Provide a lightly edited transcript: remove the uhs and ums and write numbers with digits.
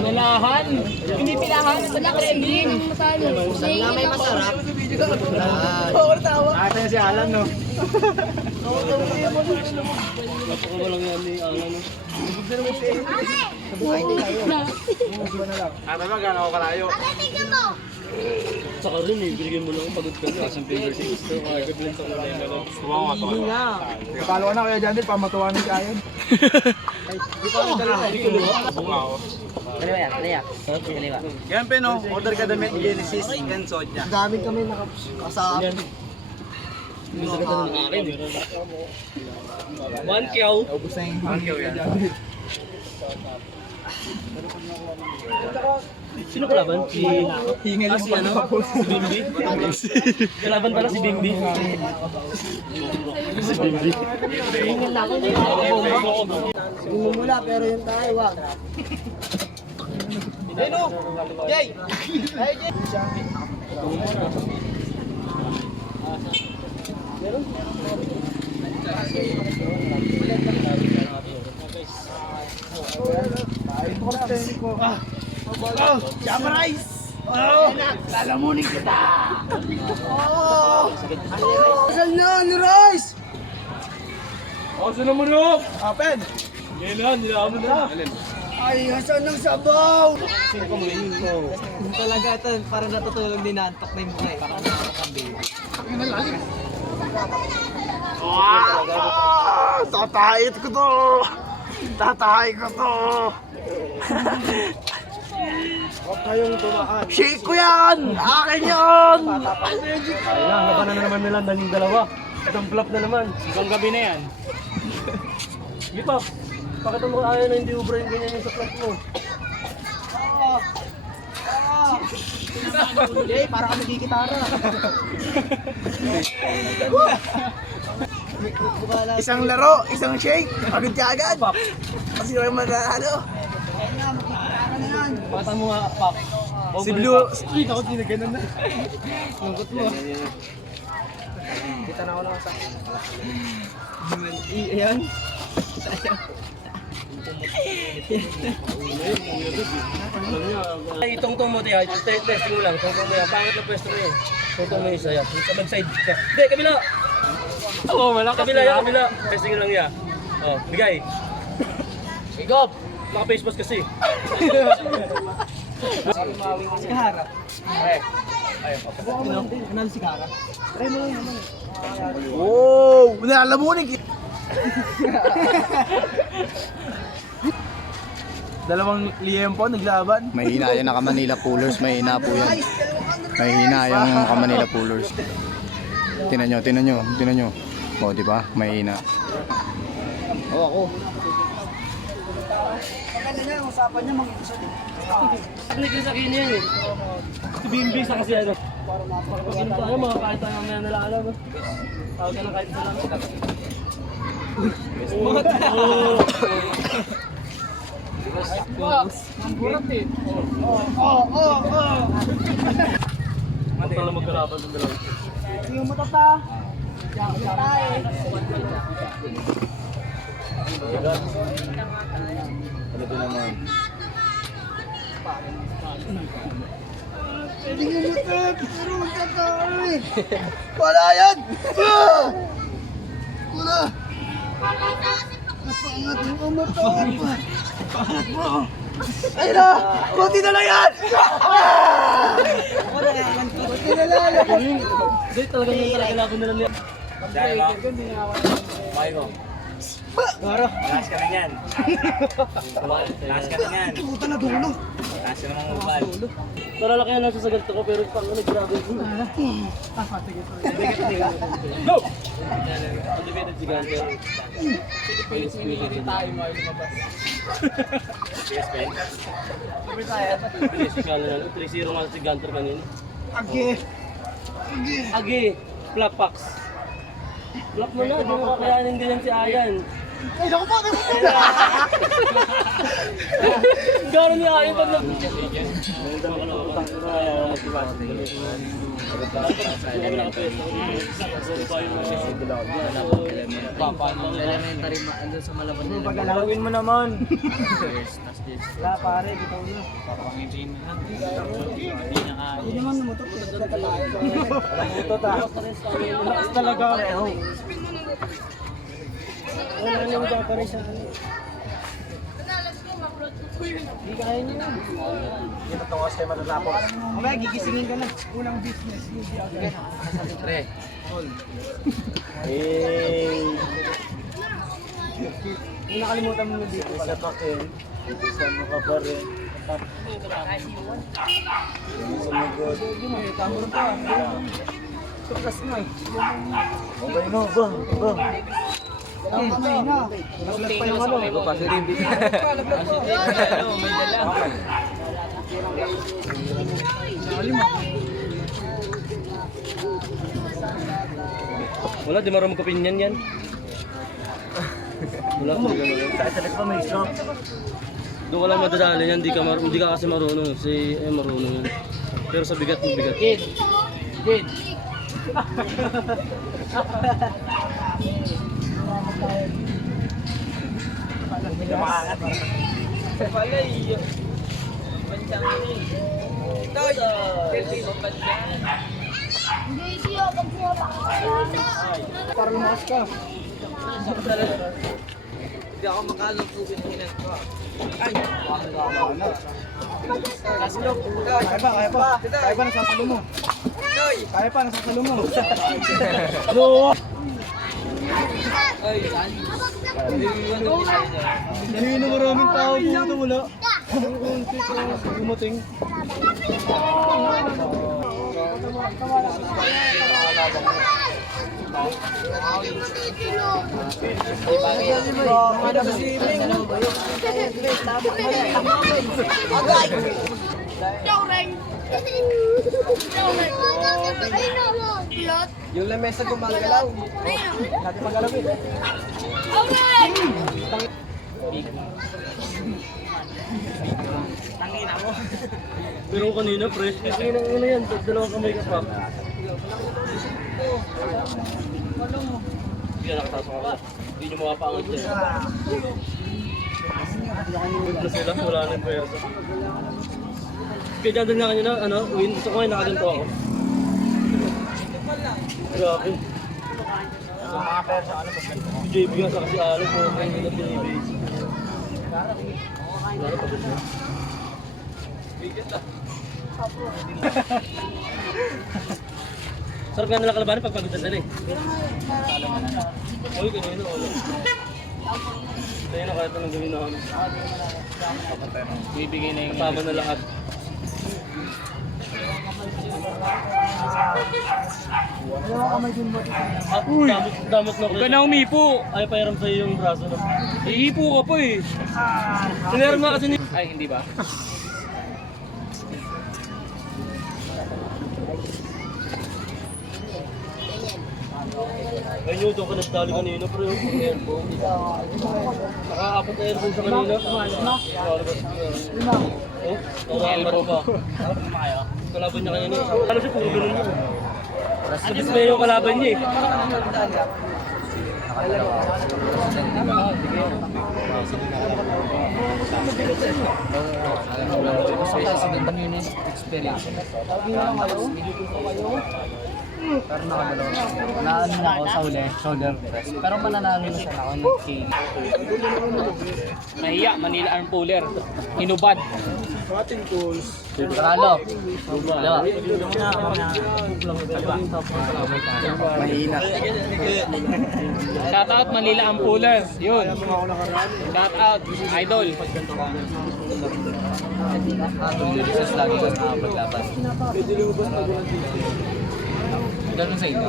Nalahan. Hindi pilahan. Wala kasi hindi. Na may masarap. Oo, tawa. Ate si Alan, no? Walang yan ni Alan. Ate ba, gano'n ako kalayo? Saka rin eh, binigyan mo lang pagod ka na. Kasang favorite things. So, kagad lang sa kulay na lang. Hindi nga. Palo ka na kaya dyan din, pamatuwa ni Kayan. Di pa ako dalawa. Hindi ko luwa. Kaliwa yan, kaliwa. Kaliwa. Yan, Peno. Order ka damit, Genesis, and Soja. Dami kami nakasama. Hindi ka na ng akin eh. One kyaw. Ubus na yung hangyaw yan. Sino kalaban? Si... Hingal si ano? Si Bimbi? Kalaban pala si Bimbi. Si Bimbi. Hingal na ako. Mumula pero yung tayo, wag. Peno! Jay! Ay, Jay! Jamarize! Lalamunin kita! Saan na, Rice? Sino mo nyo? Apen! Yan na, nilaman na. Ay, saan ng sabaw? Yung talaga ito, parang natutulog din na antok na yung muna eh. Parang nakakambing. Tatahit ko to! Tatahit ko to! Huwag kayong tumaan. Shake ko yan! Akin yan! Ayun, laban na naman nila, daling dalawa. Itong flop na naman. Isang gabi na yan. Hindi pa. Pakita mo ayaw na hindi ubra yung ganyan yung sa flop mo. Jay, para kami gigitara. Isang laro, isang shake, agad ka agad. Kasi yung mananalo. Pakita mo nga, Pak. Si Blue, ako tinaganan na. Lungkot mo. Kita na ako lang sa Ayan. Ay, itong-tong mo tayo. Testing mo lang. Itong-tong mo yan. Pangit na pwesto mo yun. Itong-tong mo yung isa yan. Sa side ka. Hindi, kabila! Oo, malakas. Kabila yan, kabila. Testing lang yan. Oh, bigay. Igop! Naka-face mask kasi. Si Kara. Kanal si Kara. Try mo lang naman. Wow! Nalalamunin kita. Dalawang liyempo naglaban. Mahina yan ang Manila Pullers, mahina po yan. Mahina yung Manila Pullers. Tinan nyo. O, di ba? Mahina. Oo, ako. Pagka ganyan, usapan niya mag-isa din. Nagkita sa akin yan eh. Si Bimbi sa kasi ano. Pag ano tayo, makakain tayo mamaya nila alam. Tawag ka ng kahit isa lang. Ang burat eh. Mata lang magkarapan ng dalawa. Sige mo tata. Diyan ka tayo. Ano ito naman? Hindi mo tat. Pero magkakaroon eh. Wala yan. Wala. Napangat mo mata. Pangat mo. Ayun na. Kunti na lang yan. Kunti na lang. Hindi talaga yung talaga nila niya. Dahil ba? Michael. Gara. Taas ka na yan. Taas ka na yan. Puta na dulo. Taas ka naman ubal. Nalalaki na nasa sa ganito ko pero pang nag-grabe ko. Go! Undefeated si Gunter. Pilis minili tayo mo ay lumabas. Yes, Ben. Bilis ka na 3-0 nga si Gunter kanina. Age. Agi! Flap packs. Flap mo na, di mo kakayanin ganyan si Ayan. Ay, naku pa. Gano'n niya ayaw pag nag... Elementary andun sa Malabon. Paglalawin mo naman. Wala pare, bitaw na. Hindi naman namutot. Namutot ah. Lakas talaga reho. Wala nang pare sa ano. Hindi kaya niya. Hindi na tungas kayo matatapos. Mamaya gigisingin ka na. Unang business. Pre. Hindi nakalimutan mo dito pala. Saan mo ka pa rin? Sumugod. Tamo rin pa. Tukas na eh. Okay no, bang. Ang kamay na. Naglag pa yung ano. Naglag pa. Wala, di marunong magkapinyan yan. Wala po gano'n. Sa next pa may stroke. Doon ka lang madadali yan, hindi ka kasi marunong. Si marunong yan. Pero sa bigat mo bigat. Kid. Para lumakas ka. Hindi ako makalugugin ng ilan ko. Ay! Naslog. Kaya pa. Kaya pa nasasalo mo. Kaya pa nasasalo mo. Ano? Ay, saan? Nalino maraming tao dito wala. Dumating. Ano sa swimming? Yung lamesa gumagalaw. Natin magalawin. Pero kanina, fresh. Kasi ano yan, dalawang kamay ka pa. Hindi na nakatasok ako. Hindi nyo makapaangat yan. Good na sila, wala nang pwersa. Kaya dyan nga kanina, win, gusto ko ngayon nakaganto ako. Grabe. Sa mga persa, ano ba? Si JB nga sa kasi alam ko, hindi na pinibase. Wala pa ba? Sarap nga nalang kalabanin pag pagutan sila eh. Uy, kanina wala. Kaya na kahit anong gawin namin. Bibigay na yung kasama na lahat. Uy! Damot na ko. Huwag ka na umipo! Ay, pahiram sa'yo yung braso na. Iipo ka pa eh. Siniram nga kasi ni... Ay, hindi ba? Ay, nyo, doon ka nagdali kanina, pero yung airphone. Nakakapot na airphone sa kanina. Oh, nakakapot pa. Kalaban niya kanina. Ano siya, puro ganun yun. Display yung kalaban niya eh. Pero naano na ako sa uli, shoulder press. Pero mananalo na siya ako ng chain. Nahiya, Manila Arm Puller. Hinubad. Ating tools. Karalo. Dalawa. Mahina. Shout out Manila Arm Puller. Yun. Shout out Idol. Business lagi ko na paglabas. Ganun sa inyo?